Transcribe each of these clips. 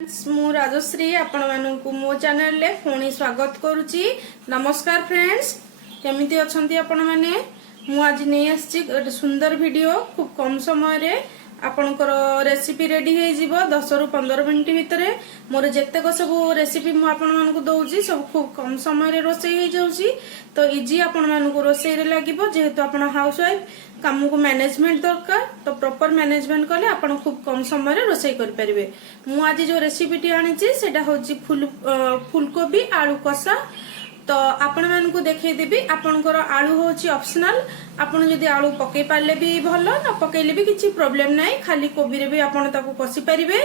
मु राजश्री आपण मानू मो चैनल रे पुणी स्वागत करुच्ची। नमस्कार फ्रेंड्स, केमिति अछंती आपण माने। मु आज नहीं आसी गोटे सुंदर वीडियो खूब कम समय रे आपनकर रेसिपी रेडी हो जिवो 10 रु 15 मिनिट भितर। मोर जेतेक सब रेसिपी मु आपण मानकु दउची सब खूब कम समय रे रोसई हो जाउची, तो इजी आपण मानकु रोसई रे लागिवो। जेहेतु आपण हाउस वाइफ काम को मैनेजमेंट दरकार, तो प्रॉपर मैनेजमेंट कले आपण खूब कम समय रे रोसई कर परिबे। मु आज जो रेसिपी टी आनीची सेटा होची फुलकोबी आलू कषा। तो आपण मानकु देखै देबी। आपनकर आलू होची ऑप्शनल, आपण जदी आलू पकै पाले भी भलो, न पकैले भी किछि प्रॉब्लम नाही। खाली कोबी रे भी आपण ताको कसी परिबे।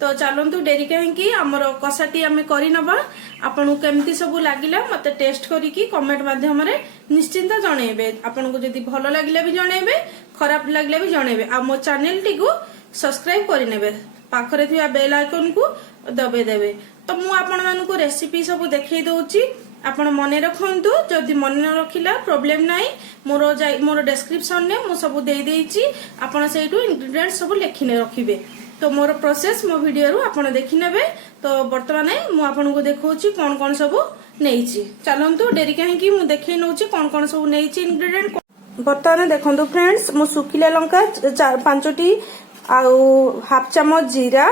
तो चलंतु डेरी काहेकि हमर कषाटी आमे करि नबा। आपन केमति सब लागिला मते टेस्ट करी की कमेंट माध्यम रे निश्चिंत जणैबे। आपन को जदी भलो लागिला भी जणैबे, खराब लागिला भी जणैबे। आ मो चैनल टी को सब्सक्राइब करि नेबे, पाखरे थिया बेल आइकन को दबे देबे। तो मु आपण मानकु रेसिपी सब देखै दउची, आपण मने रखंतु। जदि मन न रखिला प्रॉब्लम नाही, मोर डिस्क्रिप्शन ने मु सब दे देइची। आपण सेइटु इंग्रेडिएंट सब लेखिने रखिबे। तो मोर प्रोसेस मो वीडियो रु आपण देखि नेबे। तो वर्तमान मु आपण को देखौची कोन कोन सब नेइची। चलंतु डेरी काहे कि मु देखै नउची कोन कोन सब नेइची इंग्रेडिएंट। वर्तमान देखंतु फ्रेंड्स, मु सुखिला लंका 5टी आउ हाफ चम्मच जीरा,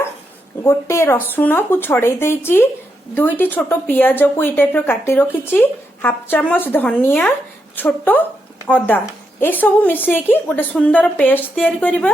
गोटे रसुण को छड़े देइची, 2टी छोट पियाज को ई टाइप रो काटी रखिची, हाफ चम्मच धनिया, छोट अदा, ए सब मिसे की गोटे सुंदर पेस्ट तैयारी करिबा।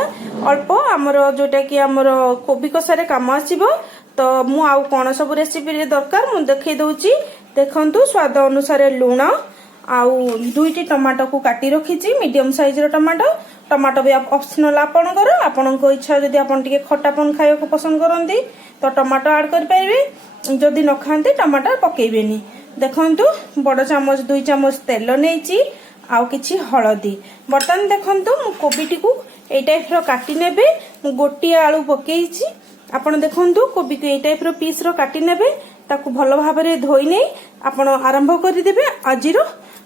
अल्प हमर जोटा कि हमर कोबी कषारे काम आसीबो। तो मु आउ कोन सब रेसिपी रे दरकार मु देखै दउची। देखंतु स्वाद अनुसार लूण, आउ 2टी टमाटो को काटी रखिची, मीडियम साइज रो टमाटो। टमाटो भी ऑप्शनल आपनकर, आपनको इच्छा जदि आपन टिके खट्टापन खाइयो को पसंद करंती तो टमाटो ऐड कर पाइबे। जदि न खांती टमाटर पकेइबेनी। देखंतु बड़ चामच 2 चामच तेल नेइची, आउ किछि हळदी। बर्तन देखंतु मु कोबीटी को ए टाइप रो काटी नेबे। मु गोटी आलू पकेइची। आपण देखंतु कोबी को ए टाइप रो पीस रो काटी नेबे। ताकू भलो भाबरे धोई नै आपण आरंभ करि देबे आजिरो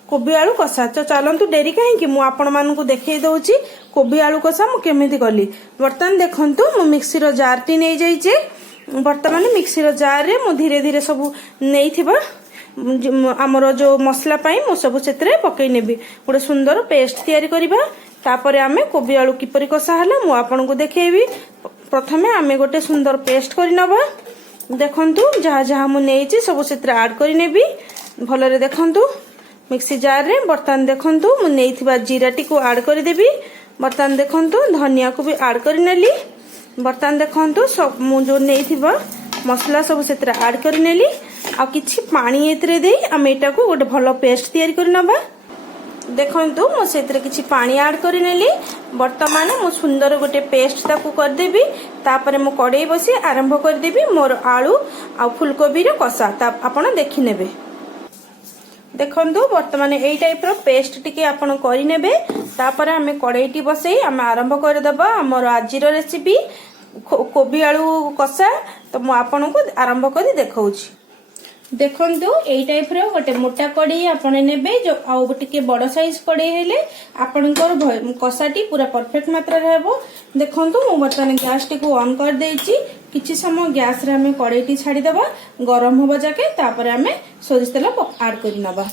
कोबी आलू कषा। तो चलंतु डेरी काहे कि मु आपण मानकु देखै दउची कोबी आलू कषा मु केमिति कली। बर्तन देखंतु मु मिक्सी रो जार टी नै जाइचे। वर्तमान मिक्सी रो जार रे मु धीरे धीरे सब नैथिबा हमर जो मसला पाई मु सब सेतरे पकै नेबी। गोटे सुंदर पेस्ट तैयारी करिबा। तापरे आमे कोबी आलू किपरि कषा हला मु आपण को देखैबी। प्रथमे आमे गोटे सुंदर पेस्ट करि नबा। देखंतु जहा जहा मु नेइची सब सेतरे ऐड करि नेबी। भलो रे देखंतु मिक्सी जार रे। बर्तन देखंतु मु नेइथिबा जीराटी को ऐड करि देबी। बर्तन देखंतु धनिया को भी ऐड करि नेली। बर्तन देखंतु सब मु जो नेइथिबा मसला सब सेतरे ऐड करि नेली। आ किछि पानी एतरे देई हम एटा को गोटे भलो पेस्ट तैयारी करि नबा। देखंतु मु सेतरे किछि पानी ऐड करि नेली। वर्तमान मु सुंदर गोटे पेस्ट ताकू कर देबी। तापरे मु कड़ाई बसी आरंभ कर देबी मोर आलू आ फुलकोबी रो कषा। ता आपण देखि नेबे। देखंतु वर्तमान एई टाइप रो पेस्ट टिके आपण करि नेबे। तापरे हमें कड़ाईटी बसई हम आरंभ कर देबा हमर आजिरो रेसिपी कोबी आलू कषा। तो मु आपण को आरंभ करि देखौची। देखंतु एई टाइप रो गोटे मोटा कड़ाई आपण नेबे। जो आउ टिके बड़ साइज कड़ाई हेले आपनकर कषाटी पूरा परफेक्ट मात्रा रे हेबो। देखंतु मु बर्तन गैस टी को ऑन कर देइची। किछि समय गैस रे हमें कड़ाईटी छाड़ी देबा गरम होबा जाके। तापरे हमें सोरिष तेल ऐड करि नबा।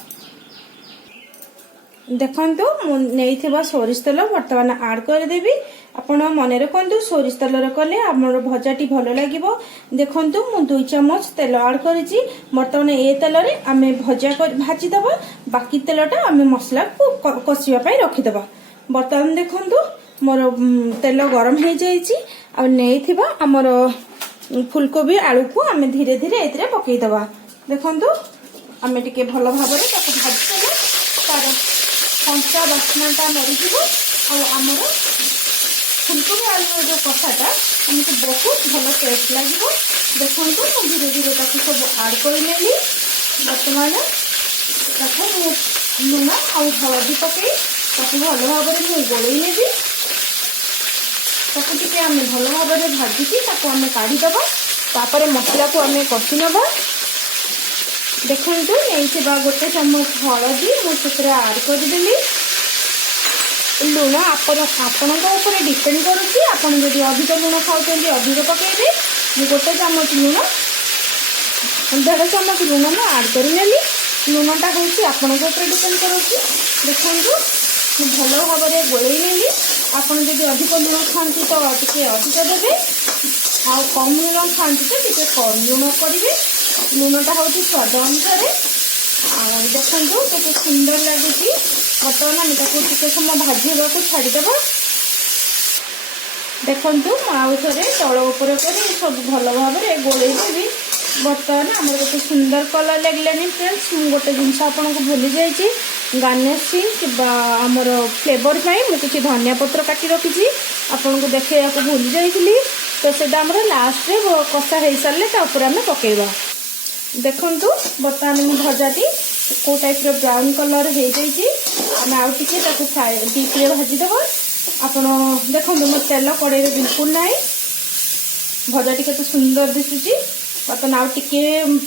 देखंतु मु नेइथिबा सोरिष तेल वर्तमान ऐड कर देबी। आपण मने रखंतु सोरिष तेल रे कले हमर भजाटी भलो लागिवो। देखंतु मु 2 चम्मच तेल ऐड करिची। वर्तमान ए तेल रे हमें भजा कर भाजी दबा। बाकी तेलटा हमें मसला को कसिबा पई रखि दबा। वर्तमान देखंतु मोर तेल गरम हे जाईची। आ नेइथिबा हमर फुलकोबी आलू को हमें धीरे धीरे एतरे पकई दबा। देखंतु हमें टिके भलो भाबरे ताको भाजी देला। तार कंचा बास्नाटा मरिଯିवो। आ हमर फुलकोबी आलू जो कषाटा हमको बहुत भलो टेस्ट लागिवो। देखंतु मु धीरे धीरे ताको सब ऐड कर नेली। वर्तमान ताको लूण आ हळदी पकई ताको भलो भाबरे मु गोळई नेबी। ताको टिके हमें भलो भाबरे भाजिकी ताको हमें काढी दबा। तापरे मसला को हमें कषि नबा। देखंतु एइथिबा गोटे चम्मच हळदी मु सेतरे ऐड कर देली। लूण आपण ऊपर डिपेंड करुच्ची। आपण जदि अधिक लूण खाउछन्ती अधिक पकेइबे। गोटे चामच लुण 1.5 चामच लुण मैं आड कर लुणटा हूँ आपण डिपेंड करुँच। देखो भल भाव में गोलई नेली। आपड़ जब अधिक लुण खाती तो टे अधिक देवे आ कम लुण खाती तो टे कम लुण करेंगे। लुणटा हूँ स्वाद अनुसार। देखो केते सुंदर लगुच। बर्तमान आम टे समय भाजवा को छाड़देव। देखु आउ थे तल उपर कर सब भल भाव में गोलई देवी। बर्तमान आम गोटे सुंदर कलर लगे फ्रेंड्स। मुझे गोटे जिनस आपको भूली जाइए गार्निशिंग कि आमर फ्लेवर मुझे किसी धनिया पत्र काटी रखी आपन को देखा भूली जाइली। तो से लास्ट में कषा हो सारे आम पकेबा। देखु बर्तमान मो भजाटी कौ टाइप ब्राउन कलर हो जाइए। आम आउ टे फ्राए डीप्रे भाजीदेव। आपण देखो मो तेल कड़े बिल्कुल ना भजाटी के सुंदर दिशुची। बर्तमान आउ टे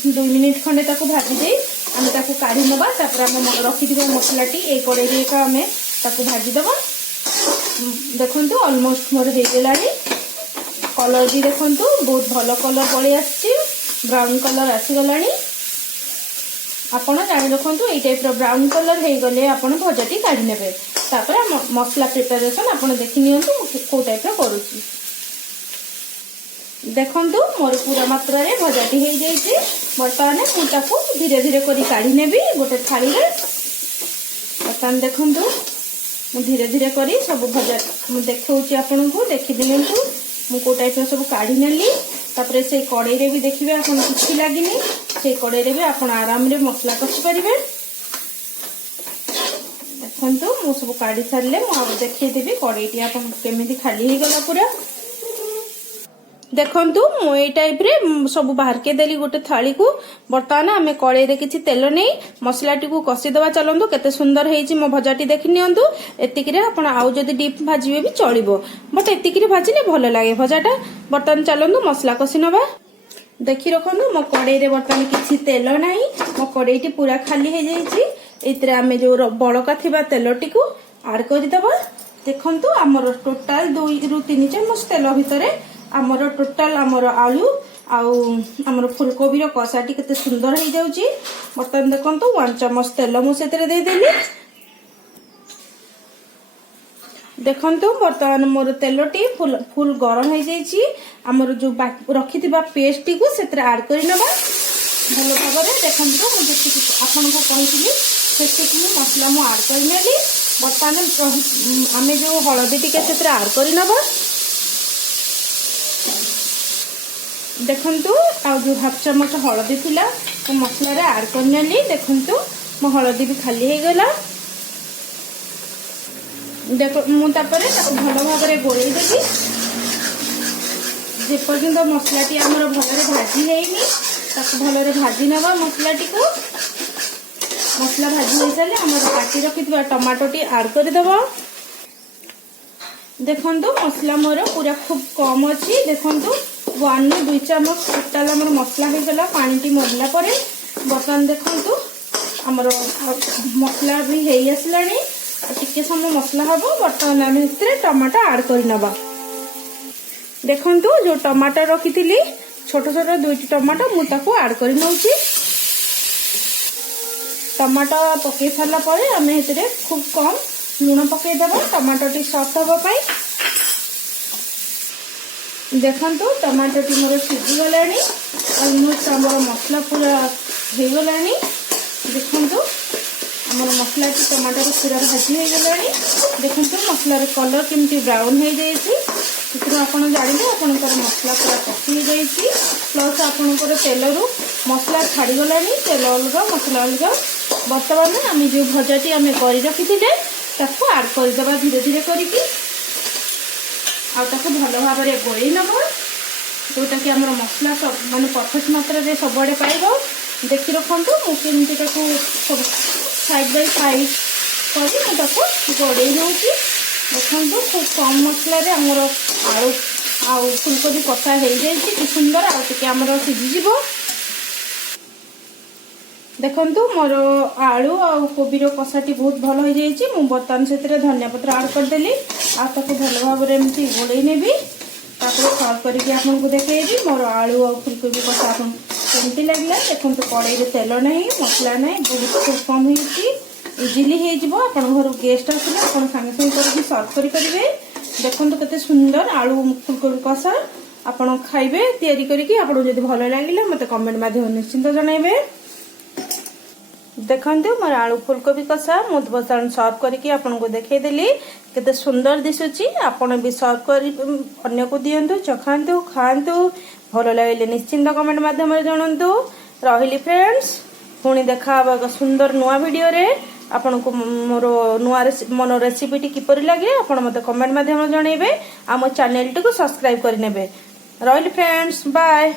2 मिनिट खंडे भाजी दे आम काढ़ी नवा। आम रखी मसलाटी ये कड़े आम भाजीदेव। देखु ऑलमोस्ट मोर होगा कलर भी देखु बहुत भल कलर पलि आसी ब्राउन कलर आसीगला। आपड़ जाणी रखु ये टाइप ब्राउन कलर हो गले आप भजाटी काढ़ी ने। मसला प्रिपेरेसन आप देखी नि कौ टाइप करुँच। देखु मोर पूरा मात्रा रे भजाटी हो जाइए। बर्तमान मुझे धीरे धीरे कर काढ़ी ने गोटे थाली में। बर्तमान देखु धीरे धीरे कर सब भजा देखा आपन को देखी दिंतु मु कौ टाइप सब काढ़ी नेली। तापर से कड़े भी देखिए आप किसी लगे से कड़े भी आप आराम रे मसला कषि पारे। देखु मु सब काढ़ी सारे मुझे देखदेवी कड़ेटी आप केमी खाली हो गला पूरा। देखु मुई टाइप रे सब बाहर के देली गोटे थाली को। बर्तमान आम कड़े किसी तेल नहीं मसलाटी को कषिदेवा। चलतु केते सुंदर होती मो भजाटी देखी नियंतु। एतिक आउ जदि डीप भाजबे भी चलो बट एतिक भाजिले भल लगे भजाटा। बर्तमान चलतु मसला कषि नवा। देखी रखु मो कड़े बर्तमान किसी तेल ना मो कड़ेटी पूरा खाली हो जाइए। आम जो बड़का थी तेलटी को आड करदेव। देखु आमर टोटाल 2 ରୁ 3 ଚାମଚ तेल भितर आमर टोटाल आमर आलू आमर फुलकोबी कषाटी केते सुंदर हो जाउची। बर्तमान देखो 1 चामच तेल मुझे देदेली। देखु बर्तमान मोर तेलटी फुल गरम हो जाइए। आमर जो रखी पेस्ट को से आड कर नवा भल भाव में। देखो मुझे आपन को कही से मसला मु आड कर। बर्तमान आम जो हलदी टी से आड कर नवा। देखु आ जो 1/2 चामच हलदी थिला तो मसला आड कर नेली। देखु मो हलदी भी खाली हो गला। देखो मुझे भल भाव में गोलई देवी जेपर्यंत मसलाटी आमर भल भाजी है भल भाजी नवा। मसलाटी को मसला भाजी हो सारे आम काटी रखी टमाटोटी आड करदेव। देखु मसला मोर पूरा खूब कम अच्छी। देखु 1 ରୁ 2 ଚାମच टोटाल आम मसला हो गला पानी मरला। बर्तमान देखु आमर मसला भी हो आसला टिके समय मसला हम। बर्तमान आम टमाटो आड कर नवा। देखु जो टमाटो रखी थी छोट छोट 2टी टमाटो मुझे आड कर नौची। टमाटो पकई सारा आम खूब कम लुण पकईदेव टमाटोटी सफ्ट हाँपाई। देखु टमाटोटी मोर सीझीगला अलमोस्ट आम मसला पूरा हो गला। देखु आम मसला टमाटर पूरा भाजी हो गला। देखु मसलार कलर केमती ब्राउन हो जाइए। आप जानते आपंकर मसला पूरा कषि हो जाइए। प्लस आपंकर तेल रू मसला छाड़ीगला तेल अलग मसला अलग। बर्तमान आम जो भजाटी आम कर रखी थे आड करदे धीरे धीरे करके भल भाव में गोलई नब जोटा कि आम मसला सब माने परफेक्ट मात्रा सबुआड़े पाइब। देखी रखु मुझे सब साइड बाय साइड कर गोलई नौ। देखो खूब कम मसला आमर आलू आउ फुलकोबी कषा हो जाए कि सुंदर आमर सीझीज। देखु मोर आलू आउ कोबीर कषाटी बहुत भल हो जाइए। मुझे बर्तमान से धनिया पत्र आड करदेली भल भाव में एमती गोलई नेबी। सर्व करके आपको देखी मोर आलू और फुलकोबी कषा आप केमती लगला देखो कड़ाई तेल नहीं मसला नहीं बहुत कम इजिली हो घर गेस्ट आसले आप सागे सागे करके सर्व करेंगे देखो केते सुंदर आलू फुलकोबी कषा आपड़ खाइबे तैयारी करके आपको जब भल लगे मत कमेंट माध्यम निश्चिंत जनइबे। देखु मोर आलू फुलकोबी कषा मुझ बर्तमान सर्व करके आपको देखईदेली केते सुंदर दिशुची आपण भी सर्व कर अन्य को दिंतु चखातु खातु भल लगे निश्चिंत कमेंट माध्यम जनातु रही फ्रेंड्स पुणी देखा एक सुंदर नुआ वीडियो रे आपन को मोर नुआ मन रेसिपीटी किपर लगे आप मत कमेंट माध्यम जनइबे आम चैनल टी को सब्सक्राइब करने रही फ्रेंड्स बाय।